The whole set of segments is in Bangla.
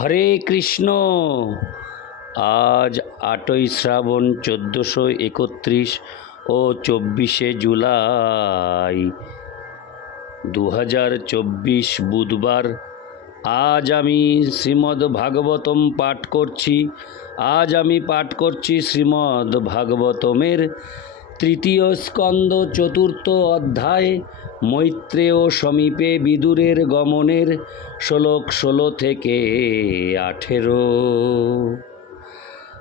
হরে কৃষ্ণ। আজ আটই শ্রাবণ চোদ্দোশো একত্রিশ ও চব্বিশে জুলাই দু হাজার চব্বিশ বুধবার। আজ আমি শ্রীমদ্ ভাগবতম পাঠ করছি। আজ আমি পাঠ করছি শ্রীমদ্ ভাগবতমের তৃতীয় স্কন্দ চতুর্থ অধ্যায়। মৈত্রেয় সমীপে বিদুরের গমনের শ্লোক ষোলো থেকে আঠেরো।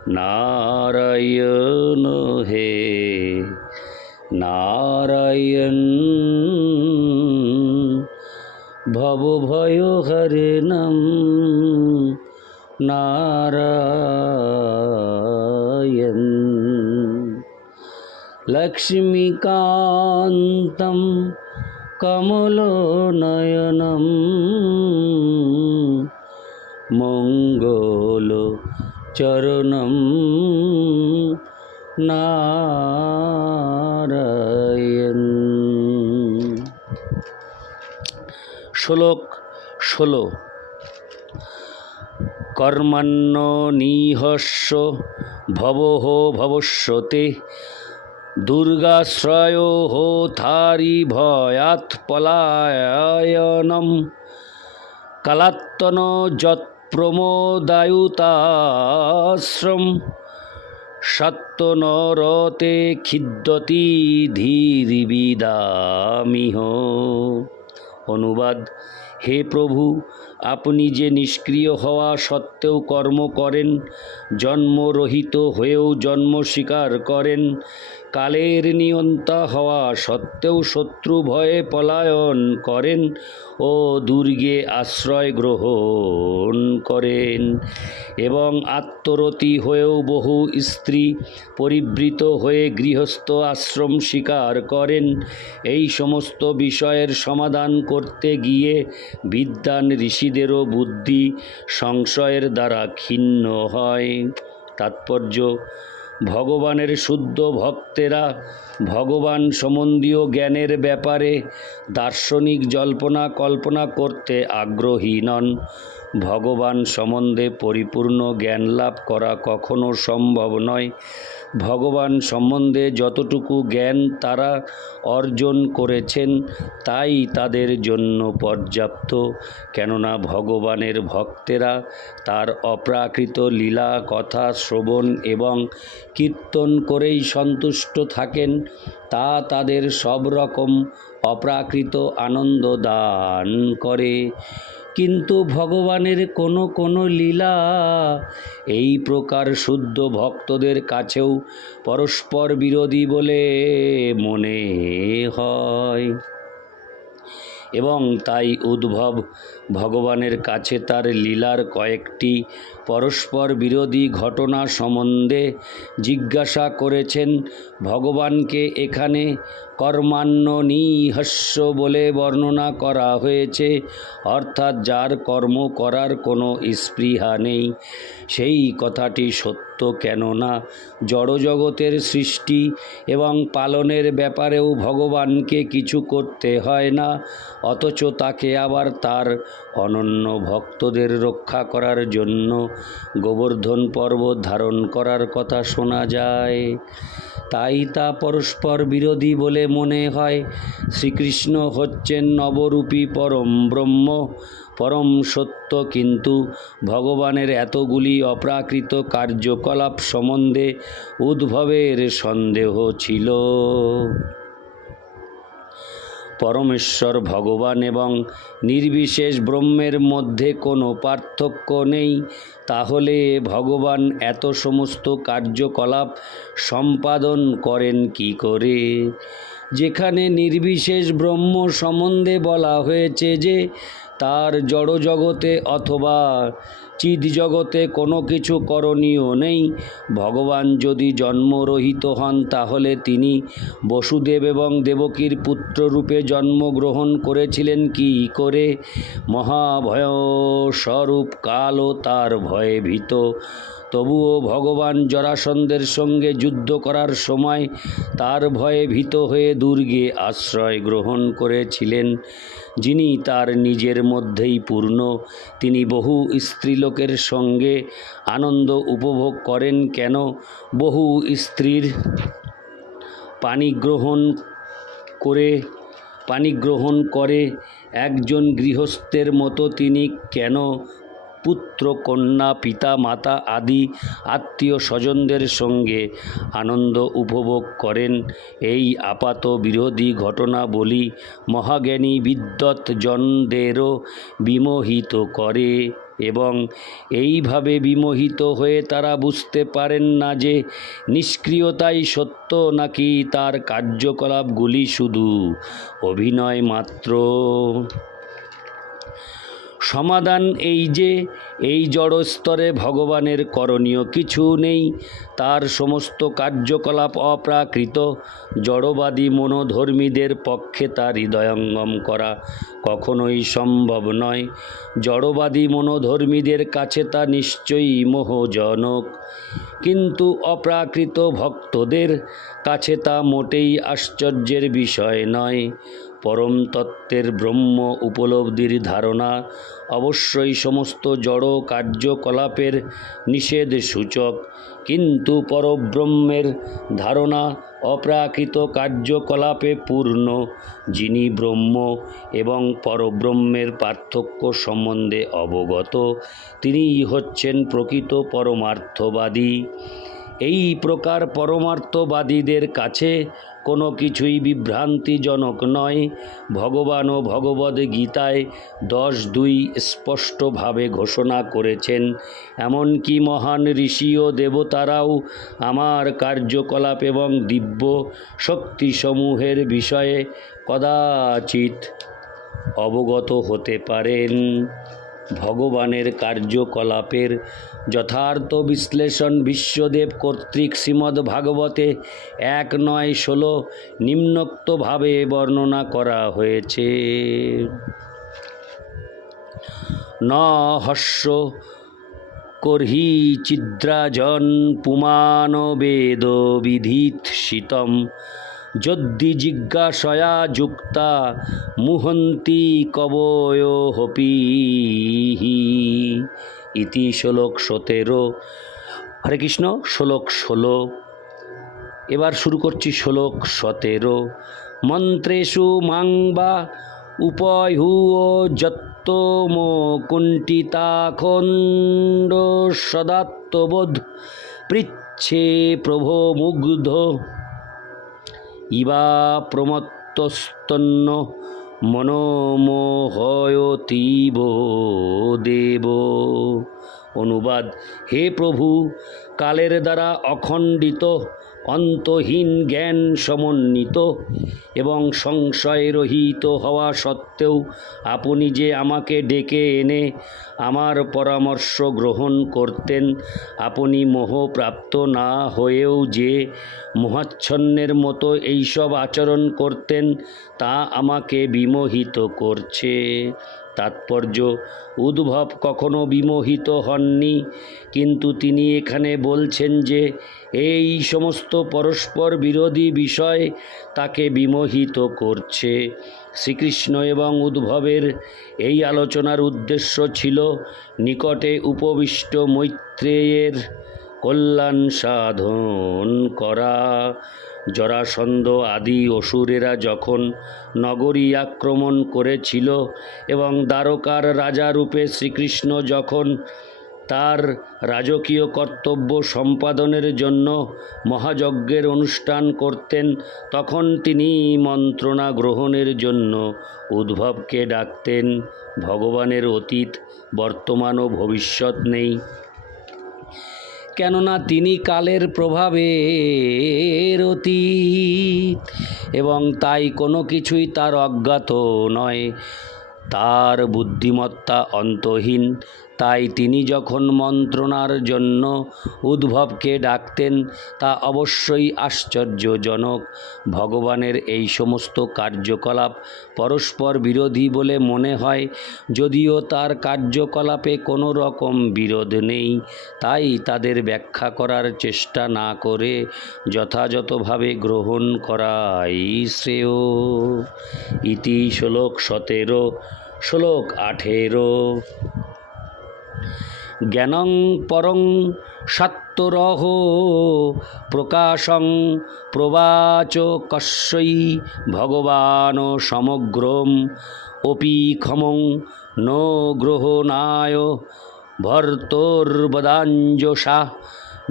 নারায়ণ হে, নারায়ণ, ভব ভয় হরে নাম, নারায়ণ। লক্ষ্মীকান্तं কমলনয়নম মঙ্গল চরণম। নারায়ণ। শ্লোক ষোলো। কর্মাণ্য নিহস্য ভবহ ভবস্যতে দুর্গাশ্রয় হোথারি ভয়াৎ পলায়নম। কালাত্তন যৎপ্রমোদায়ুতাশ্রম সত্যনরতে খিদ্যতি ধীরিবিদামিহ। অনুবাদ, হে প্রভু, আপনি যে নিষ্ক্রিয় হওয়া সত্ত্বেও কর্ম করেন, জন্মরহিত হয়েও জন্ম স্বীকার করেন কালের নিয়ন্তা হওয়া সত্ত্বেও শত্রু ভয়ে পলায়ন করেন ও দুর্গে আশ্রয় গ্রহণ করেন। এবং আত্মরতি হয়েও বহু স্ত্রী পরিবৃত হয়ে গৃহস্থ আশ্রম স্বীকার করেন। এই সমস্ত বিষয়ের সমাধান করতে গিয়ে বিদ্যান ঋষিদেরও বুদ্ধি সংশয়ের দ্বারা ক্ষিন্ন হয়। তাৎপর্য ভগবানের শুদ্ধ ভক্তেরা ভগবান সম্বন্ধীয় জ্ঞানের ব্যাপারে দার্শনিক জল্পনা কল্পনা করতে আগ্রহী নন। ভগবান সম্বন্ধে পরিপূর্ণ জ্ঞান লাভ করা কখনো সম্ভব নয়। ভগবান সম্বন্ধে যতটুকু জ্ঞান তারা অর্জন করেছেন, তাই তাদের জন্য পর্যাপ্ত। কেননা ভগবানের ভক্তেরা তার অপ্রাকৃত লীলা, কথা, শ্রবণ এবং কীর্তন করেই সন্তুষ্ট থাকেন। তা তাদের সব রকম অপ্রাকৃত আনন্দ দান করে। কিন্তু ভগবানের কোনো কোনো লীলা। এই প্রকার শুদ্ধ ভক্তদের কাছেও পরস্পর বিরোধী বলে মনে হয়। এবং তাই উদ্ভব, ভগবানের কাছে তার লীলার কয়েকটি পরস্পর বিরোধী ঘটনা সম্বন্ধে জিজ্ঞাসা করেছেন। ভগবানকে এখানে কর্মান্য নিহস্য বলে বর্ণনা করা হয়েছে। অর্থাৎ যার কর্ম করার কোনো স্পৃহা নেই, সেই কথাটি সত্য কেননা জড়জগতের সৃষ্টি এবং পালনের ব্যাপারেও ভগবানকে কিছু করতে হয় না, অথচ তাকে আবার তার অনন্য ভক্তদের রক্ষা করার জন্য গোবর্ধন পর্বত ধারণ করার কথা শোনা যায়। তাই তা পরস্পর বিরোধী বলে মনে হয়, শ্রীকৃষ্ণ হচ্ছেন নবরূপী পরম ব্রহ্ম, পরম সত্য। কিন্তু ভগবানের এতগুলি অপ্রাকৃত কার্যকলাপ সম্বন্ধে উদ্ভবের সন্দেহ ছিল। পরমেশ্বর ভগবান এবং নির্বিশেষ ব্রহ্মের মধ্যে কোনো পার্থক্য নেই। তাহলে ভগবান এত সমস্ত কার্যকলাপ সম্পাদন করেন কি করে? যেখানে নির্বিশেষ ব্রহ্ম সম্বন্ধে বলা হয়েছে যে, তার জড়জগতে অথবা চিদ জগতে কোনো কিছু করণীয় নেই। ভগবান যদি জন্মরহিত হন, তাহলে তিনি বসুদেব এবং দেবকীর পুত্ররূপে জন্মগ্রহণ করেছিলেন কি করে? মহাভয় স্বরূপ কালও তার ভয়ে ভীত। তবুও ভগবান জরাসন্ধের সঙ্গে যুদ্ধ করার সময় তার ভয়ে ভীত হয়ে দুর্গে আশ্রয় গ্রহণ করেছিলেন, যিনি তার নিজের মধ্যেই পূর্ণ। তিনি বহু স্ত্রীলোকের সঙ্গে আনন্দ উপভোগ করেন কেন? বহু স্ত্রীর পানি গ্রহণ করে পানি গ্রহণ করে একজন গৃহস্থের মতো তিনি কেন পুত্র, কন্যা, পিতা, মাতা আদি আত্মীয় স্বজনদের সঙ্গে আনন্দ উপভোগ করেন। এই আপাত বিরোধী ঘটনা বলি মহাজ্ঞানী বিদ্যৎ জনদেরও বিমোহিত করে এবং এইভাবে বিমোহিত হয়ে তারা বুঝতে পারেন না যে নিষ্ক্রিয়তাই সত্য নাকি তার কার্যকলাপগুলি শুধু অভিনয় মাত্র। সমাধান এই যে, এই জড় স্তরে ভগবানের করণীয় কিছু নেই। তার সমস্ত কার্যকলাপ অপ্রাকৃত। জড়বাদী মনোধর্মীদের পক্ষে তা হৃদয়ঙ্গম করা কখনোই সম্ভব নয়। জড়বাদী মনোধর্মীদের কাছে তা নিশ্চয়ই মোহজনক। কিন্তু অপ্রাকৃত ভক্তদের কাছে তা মোটেই আশ্চর্যের বিষয় নয়। পরম তত্ত্বের ব্রহ্ম উপলব্ধির ধারণা, অবশ্যই সমস্ত জড় কার্যকলাপের নিষেধ সূচক। কিন্তু পরব্রহ্মের ধারণা অপ্রাকৃত কার্যকলাপে পূর্ণ। যিনি ব্রহ্ম এবং পরব্রহ্মের পার্থক্য সম্বন্ধে অবগত, তিনিই হচ্ছেন প্রকৃত পরমার্থবাদী। এই প্রকার পরমার্থবাদীদের কাছে কোনো কিছুই বিভ্রান্তিজনক নয়। ভগবান ও ভগবদ গীতায় দশ দুই স্পষ্টভাবে ঘোষণা করেছেন, এমনকি মহান ঋষি ও দেবতারাও আমার কার্যকলাপ এবং দিব্য শক্তিসমূহের বিষয়ে কদাচিৎ অবগত হতে পারেন। ভগবানের কার্যকলাপের যথার্থ বিশ্লেষণ বিশ্বদেব কর্তৃক শ্রীমদ্ ভাগবতে এক নয় ষোলো নিম্নোক্তভাবে বর্ণনা করা হয়েছে। ন হস্য কর্হি ছিদ্রাজন পুমান বেদ বিধিত শীতম যদ্দি জিজ্ঞাসয়া যুক্তা, মুহন্তি কবয়োহপি ইতি শ্লোক সতেরো। হরে কৃষ্ণ, শ্লোক ষোলো। এবার শুরু করছি শ্লোক সতেরো। মন্ত্রেষু মাং বা উপহু যত্তমো কুণ্ঠিতাখণ্ড সদাত্মবোধ পৃচ্ছে প্রভো মুগ্ধ। ইবা প্রমত্তস্তন্ন মনোমোহয়তীব দেব। অনুবাদ হে প্রভু কালের দ্বারা অখণ্ডিত অন্তহীন জ্ঞান সমন্বিত এবং সংশয়রহিত হওয়া সত্ত্বেও আপনি যে আমাকে ডেকে এনে আমার পরামর্শ গ্রহণ করতেন, আপনি মোহপ্রাপ্ত না হয়েও যে মোহাচ্ছন্নের মতো এইসব আচরণ করতেন, তা আমাকে বিমোহিত করছে। তাৎপর্য উদ্ভব কখনো বিমোহিত হননি। কিন্তু তিনি এখানে বলছেন যে, এই সমস্ত পরস্পর বিরোধী বিষয় তাকে বিমোহিত করছে। শ্রীকৃষ্ণ এবং উদ্ভবের এই আলোচনার উদ্দেশ্য ছিল নিকটে উপবিষ্ট মৈত্রেয়ের কল্যাণ সাধন করা। জরাসন্ধ আদি অসুরেরা যখন নগরী আক্রমণ করেছিল এবং দ্বারকার রাজা রূপে শ্রীকৃষ্ণ যখন তার রাজকীয় কর্তব্য সম্পাদনের জন্য মহাযজ্ঞের অনুষ্ঠান করতেন, তখন তিনি মন্ত্রণা গ্রহণের জন্য উদ্ভবকে ডাকতেন। ভগবানের অতীত, বর্তমান ও ভবিষ্যৎ নেই। কেননা তিনি কালের প্রভাবে অতীত, এবং তাই কোনো কিছুই তার অজ্ঞাত নয়। তার বুদ্ধিমত্তা অন্তহীন তাই তিনি যখন মন্ত্রণার জন্য উদ্ভবকে ডাকতেন, তা অবশ্যই আশ্চর্যজনক। ভগবানের এই সমস্ত কার্যকলাপ পরস্পর বিরোধী বলে মনে হয়, যদিও তার কার্যকলাপে কোনো রকম বিরোধ নেই, তাই তাদের ব্যাখ্যা করার চেষ্টা না করে যথাযথভাবে গ্রহণ করাই শ্রেয়। ইতি শ্লোক সতেরো, শ্লোক আঠেরো। জ্ঞানং পরং সত্তরহ প্রকাশং প্রবাচ কস্যই ভগবান সমগ্রম অপি ক্ষমং ন গ্রহণায় ভর্তর্বদাঞ্জসা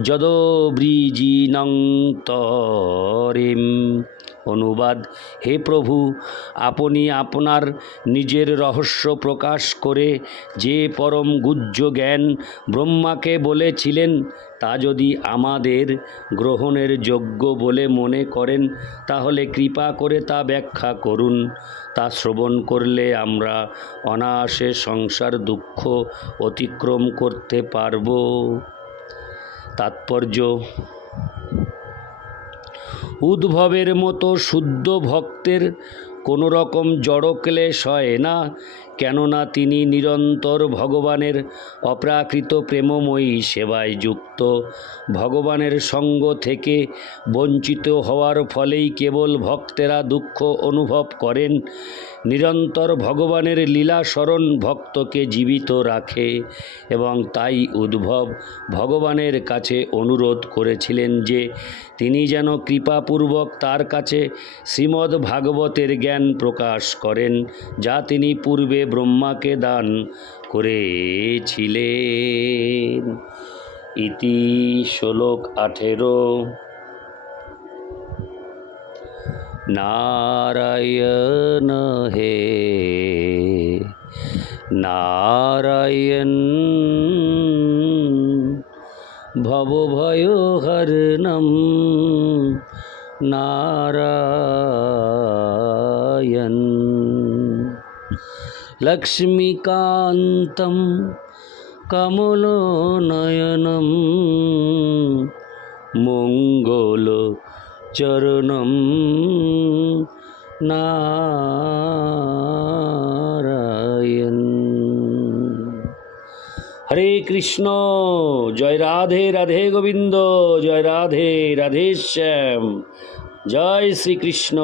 যদব্রিজিনং তরিম। অনুবাদ। হে প্রভু, আপনি আপনার নিজের রহস্য প্রকাশ করে যে পরম গুজ্জ জ্ঞান ব্রহ্মাকে বলেছিলেন, তা যদি আমাদের গ্রহণের যোগ্য বলে মনে করেন, তাহলে কৃপা করে তা ব্যাখ্যা করুন। তা শ্রবণ করলে আমরা অনায়াসে সংসার দুঃখ অতিক্রম করতে পারব। তাৎপর্য উদ্ভবের মতো শুদ্ধ ভক্তের কোনো রকম জড়ক্লেশ হয় না, কেননা তিনি নিরন্তর ভগবানের অপ্রাকৃত প্রেমময়ী সেবায় যুক্ত। ভগবানের সঙ্গ থেকে বঞ্চিত হওয়ার ফলেই কেবল ভক্তেরা দুঃখ অনুভব করেন নিরন্তর ভগবানের লীলা স্মরণ ভক্তকে জীবিত রাখে এবং তাই উদ্ভব ভগবানের কাছে অনুরোধ করেছিলেন যে তিনি যেন কৃপাপূর্বক তার কাছে শ্রীমদ্ ভাগবতের জ্ঞান প্রকাশ করেন, যা তিনি পূর্বে ব্রহ্মাকে দান করেছিলেন। ইতি শ্লোক আঠেরো। নারায়ণ হে নারায়ণ ভবভয়হরণম নারায়ণ লক্ষ্মীকান্तं কমলনয়নম মঙ্গল চরণম নারায়ণ। হরে কৃষ্ণ জয় রাধে রাধে গোবিন্দ জয় রাধে রাধে শ্যাম। জয় শ্রীকৃষ্ণ।